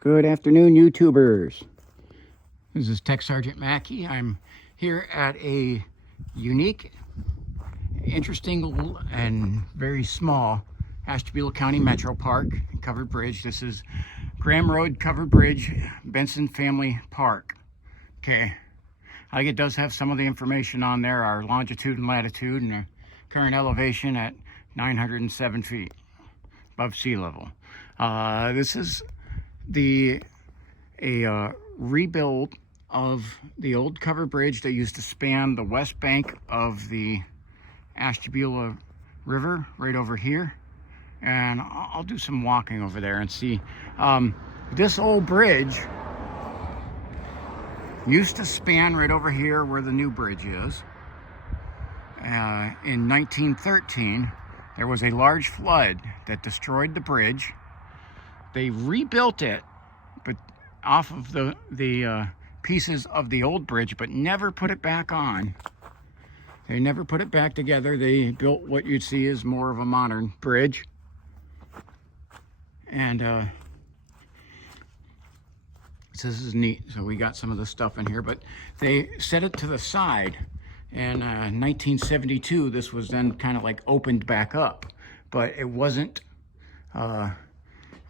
Good afternoon, YouTubers. This is Tech Sergeant Mackey. I'm here at a unique, interesting, and very small Ashtabula County Metro Park covered bridge. This is Graham Road Covered Bridge, Benson Family Park. Okay, I think it does have some of the information on there, our longitude and latitude, and our current elevation at 907 feet above sea level. This is a rebuild of the old covered bridge that used to span the west bank of the Ashtabula River right over here. And I'll do some walking over there and see. This old bridge used to span right over here where the new bridge is. In 1913, there was a large flood that destroyed the bridge. They rebuilt it, but off of the pieces of the old bridge, but never put it back on. They never put it back together. They built what you'd see as more of a modern bridge. And so this is neat. So we got some of the stuff in here, but they set it to the side. In 1972, this was then kind of like opened back up, but it wasn't,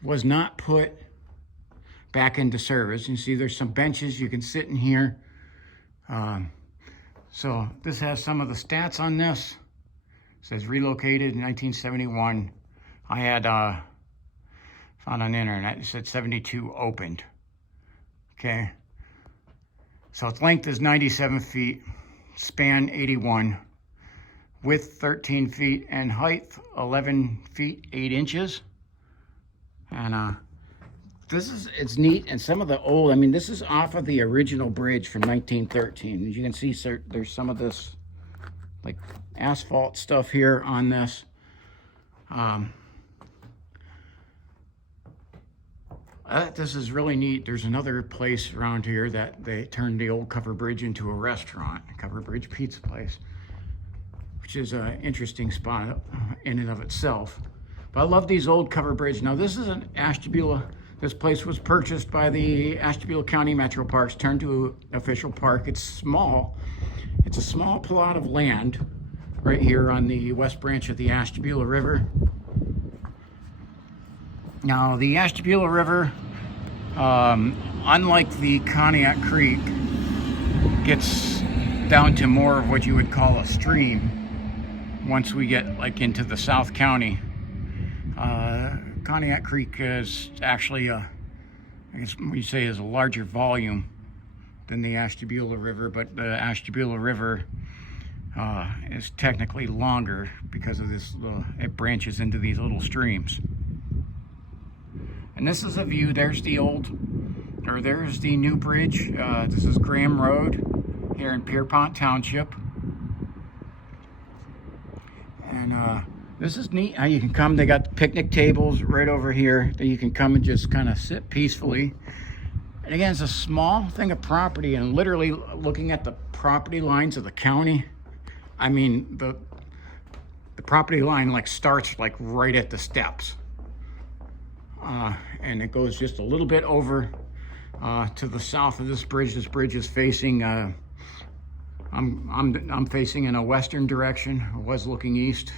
was not put back into service. You see there's some benches you can sit in here. So this has some of the stats on this. It says relocated in 1971. I had found on the internet, it said 72 opened. Okay, so its length is 97 feet, span 81, width 13 feet, and height 11 feet 8 inches. And it's neat. And some of the old, I mean, this is off of the original bridge from 1913. As you can see, sir, there's some of this like asphalt stuff here on this. This is really neat. There's another place around here that they turned the old covered bridge into a restaurant, Covered Bridge Pizza Place, which is an interesting spot in and of itself. But I love these old covered bridge. Now this is an Ashtabula. This place was purchased by the Ashtabula County Metro Parks, turned to an official park. It's small. It's a small plot of land right here on the west branch of the Ashtabula River. Now, the Ashtabula River, unlike the Conneaut Creek, gets down to more of what you would call a stream once we get like into the South County. Conneaut Creek is actually I guess we say is a larger volume than the Ashtabula River, but the Ashtabula River is technically longer because of this, it branches into these little streams. And this is a view. There's the there's the new bridge. This is Graham Road here in Pierpont Township. And this is neat how you can come. They got picnic tables right over here that you can come and just kind of sit peacefully. And again, it's a small thing of property, and literally looking at the property lines of the county, I mean, the property line like starts like right at the steps. And it goes just a little bit over to the south of this bridge. This bridge is facing, I'm facing in a western direction. I was looking east.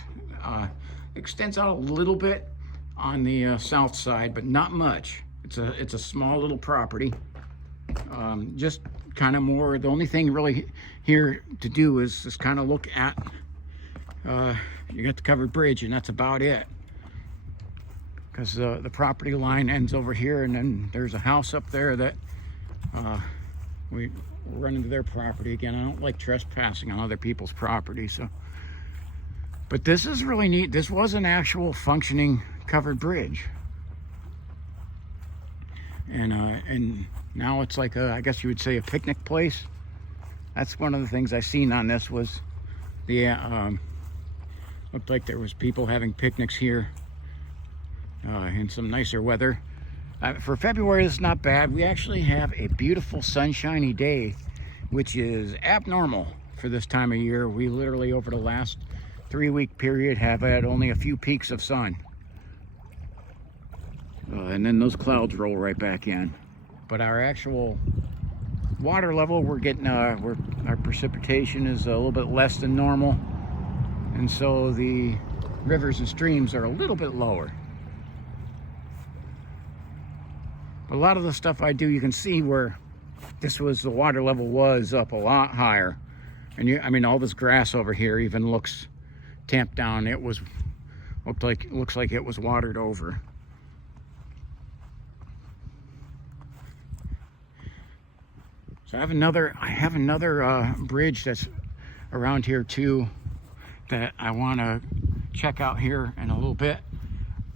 Extends out a little bit on the south side, but not much. It's a small little property. Just kind of more. The only thing really here to do is just kind of look at. You got the covered bridge, and that's about it. Because the property line ends over here, and then there's a house up there that we run into their property. Again, I don't like trespassing on other people's property, so. But this is really neat. This was an actual functioning covered bridge, and now it's like I guess you would say a picnic place. That's one of the things I seen on this was the looked like there was people having picnics here. In some nicer weather. For February, it's not bad. We actually have a beautiful sunshiny day, which is abnormal for this time of year. We literally, over the last 3-week period, have had only a few peaks of sun. And then those clouds roll right back in. But our actual water level, we're getting our precipitation is a little bit less than normal, and so the rivers and streams are a little bit lower. But a lot of the stuff I do, you can see where the water level was up a lot higher, and I mean, all this grass over here even looks tamped down. It looks like it was watered over. So I have another bridge that's around here too that I want to check out here in a little bit.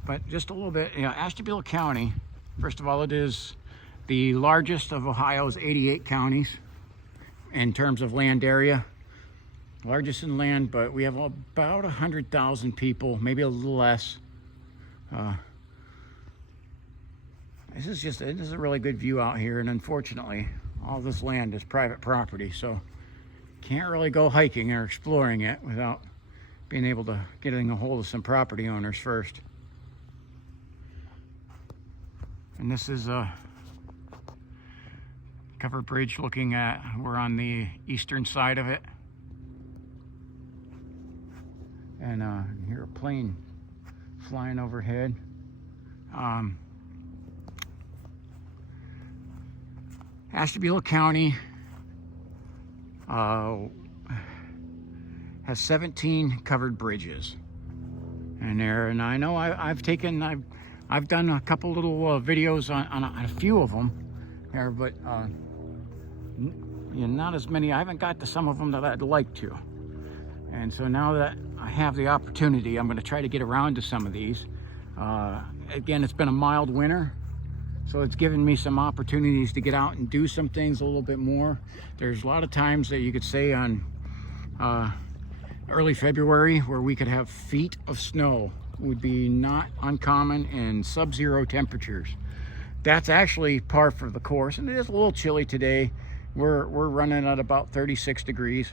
But just a little bit, Ashtabula County, first of all, it is the largest of Ohio's 88 counties in terms of land area. Largest in land, but we have about 100,000 people, maybe a little less. This is a really good view out here, and unfortunately, all this land is private property, so can't really go hiking or exploring it without being able to getting a hold of some property owners first. And this is a covered bridge we're on the eastern side of it. And you hear a plane flying overhead. Ashtabula County has 17 covered bridges, and I know I've done a couple little videos on a few of them there, but not as many. I haven't got to some of them that I'd like to, and so now that I have the opportunity, I'm going to try to get around to some of these. Again, it's been a mild winter, so it's given me some opportunities to get out and do some things a little bit more. There's a lot of times that you could say on early February where we could have feet of snow. Would be not uncommon in sub-zero temperatures. That's actually par for the course, and it is a little chilly today. We're running at about 36 degrees,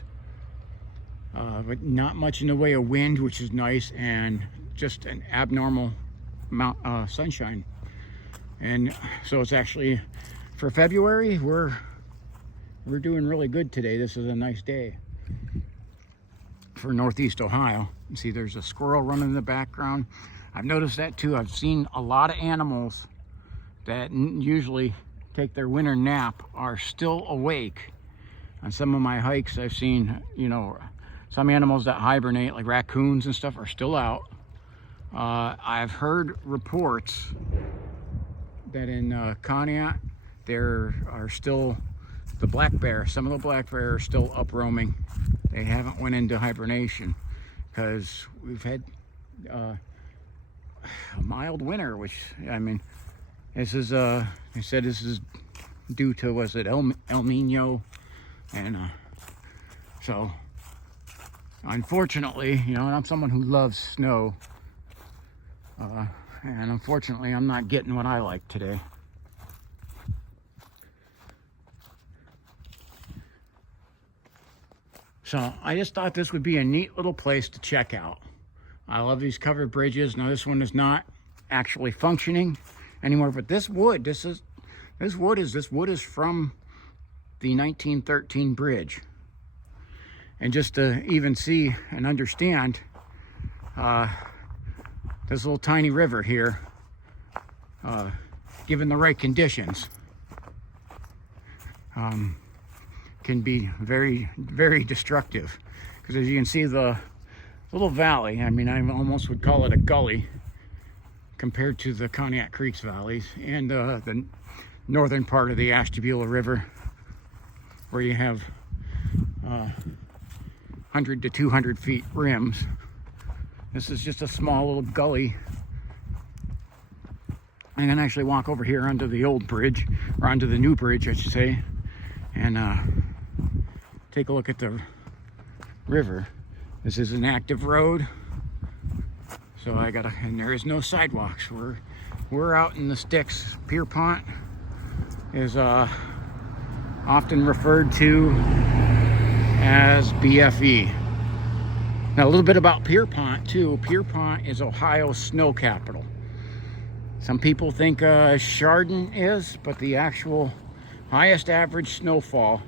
but not much in the way of wind, which is nice, and just an abnormal amount sunshine. And so it's actually, for February, we're doing really good today. This is a nice day for Northeast Ohio. You see there's a squirrel running in the background. I've noticed that too. I've seen a lot of animals that usually take their winter nap are still awake. On some of my hikes, I've seen, some animals that hibernate, like raccoons and stuff, are still out. I've heard reports that in Conneaut, there are still the black bear. Some of the black bear are still up roaming. They haven't went into hibernation because we've had a mild winter, which, I mean, this is, they said this is due to, was it El Nino? And so, unfortunately, and I'm someone who loves snow. And unfortunately, I'm not getting what I like today. So I just thought this would be a neat little place to check out. I love these covered bridges. Now this one is not actually functioning anymore, but this wood is from the 1913 bridge. And just to even see and understand, this little tiny river here, given the right conditions, can be very, very destructive. Because as you can see, the little valley, I mean, I almost would call it a gully compared to the Conneaut Creek's valleys, and the northern part of the Ashtabula River, where you have 100 to 200 feet rims. This is just a small little gully. I can actually walk over here onto the old bridge, or onto the new bridge, I should say, and take a look at the river. This is an active road, so and there is no sidewalks. We're out in the sticks. Pierpont is often referred to as BFE. Now, a little bit about Pierpont too. Pierpont is Ohio's snow capital. Some people think Chardon is, but the actual highest average snowfall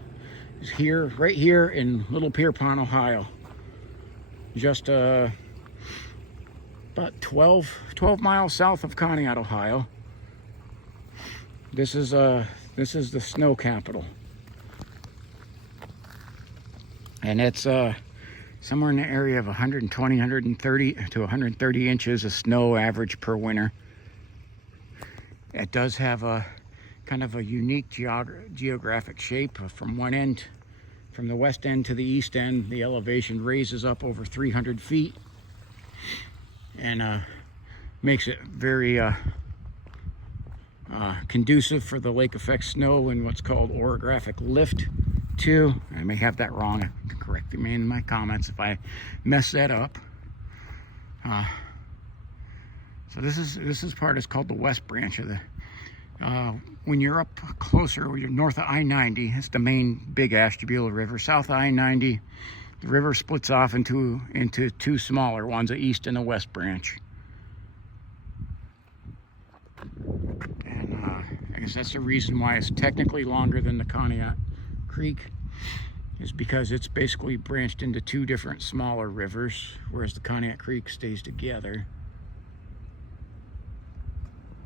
is here, right here in Little Pierpont, Ohio. Just about 12 miles south of Conneaut, Ohio. This is the snow capital. And it's somewhere in the area of 120, 130 to 130 inches of snow average per winter. It does have a kind of a unique geographic shape. From one end, from the west end to the east end, the elevation raises up over 300 feet and makes it very conducive for the lake effect snow and what's called orographic lift too. I may have that wrong. Correct me in my comments if I mess that up. So this is part is called the West Branch of the. When you're up closer, when you're north of I-90, it's the main big Ashtabula River. South of I-90, the river splits off into two smaller ones, the East and the West Branch. And I guess that's the reason why it's technically longer than the Conneaut Creek, is because it's basically branched into two different smaller rivers, whereas the Conneaut Creek stays together.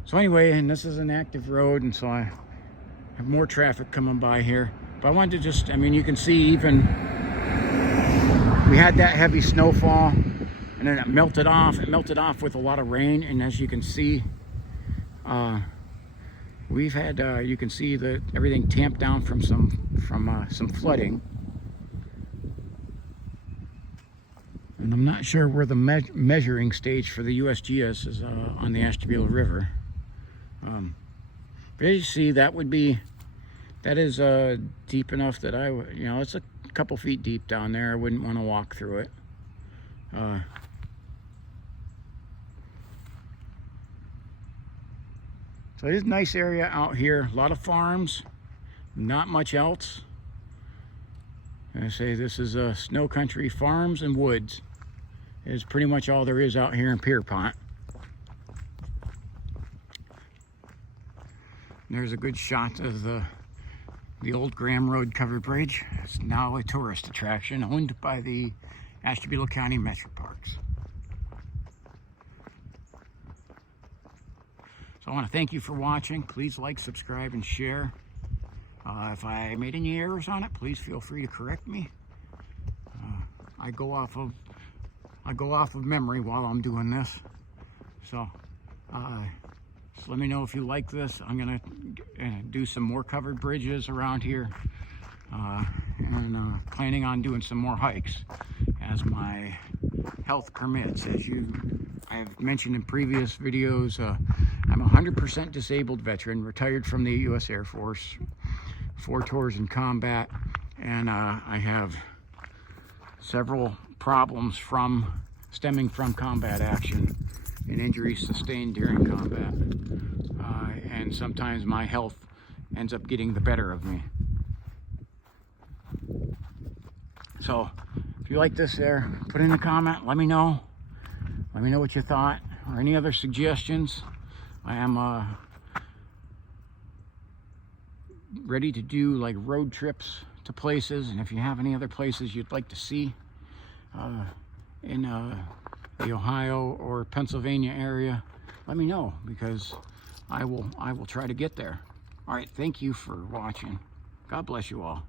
So anyway, and this is an active road, and so I have more traffic coming by here. But I wanted to just, I mean, you can see even we had that heavy snowfall, and then it melted off. It melted off with a lot of rain, and as you can see, we've had, you can see that everything tamped down from some flooding. And I'm not sure where the measuring stage for the USGS is on the Ashtabula River. But as you see, that is deep enough that it's a couple feet deep down there. I wouldn't want to walk through it. So it is a nice area out here. A lot of farms, not much else. I say this is snow country, farms and woods. Is pretty much all there is out here in Pierpont. There's a good shot of the old Graham Road covered bridge. It's now a tourist attraction owned by the Ashtabula County Metro Parks. So I want to thank you for watching. Please like, subscribe, and share. If I made any errors on it, please feel free to correct me. I go off of memory while I'm doing this. So just let me know if you like this. I'm gonna do some more covered bridges around here, and planning on doing some more hikes as my health permits. As I've mentioned in previous videos, I'm a 100% disabled veteran, retired from the U.S. Air Force, 4 tours in combat, and I have several problems stemming from combat action and injuries sustained during combat. And sometimes my health ends up getting the better of me. So if you like this there, put in a comment, let me know. Let me know what you thought or any other suggestions. I am ready to do like road trips to places, and if you have any other places you'd like to see in the Ohio or Pennsylvania area, let me know, because I will try to get there. All right, thank you for watching. God bless you all.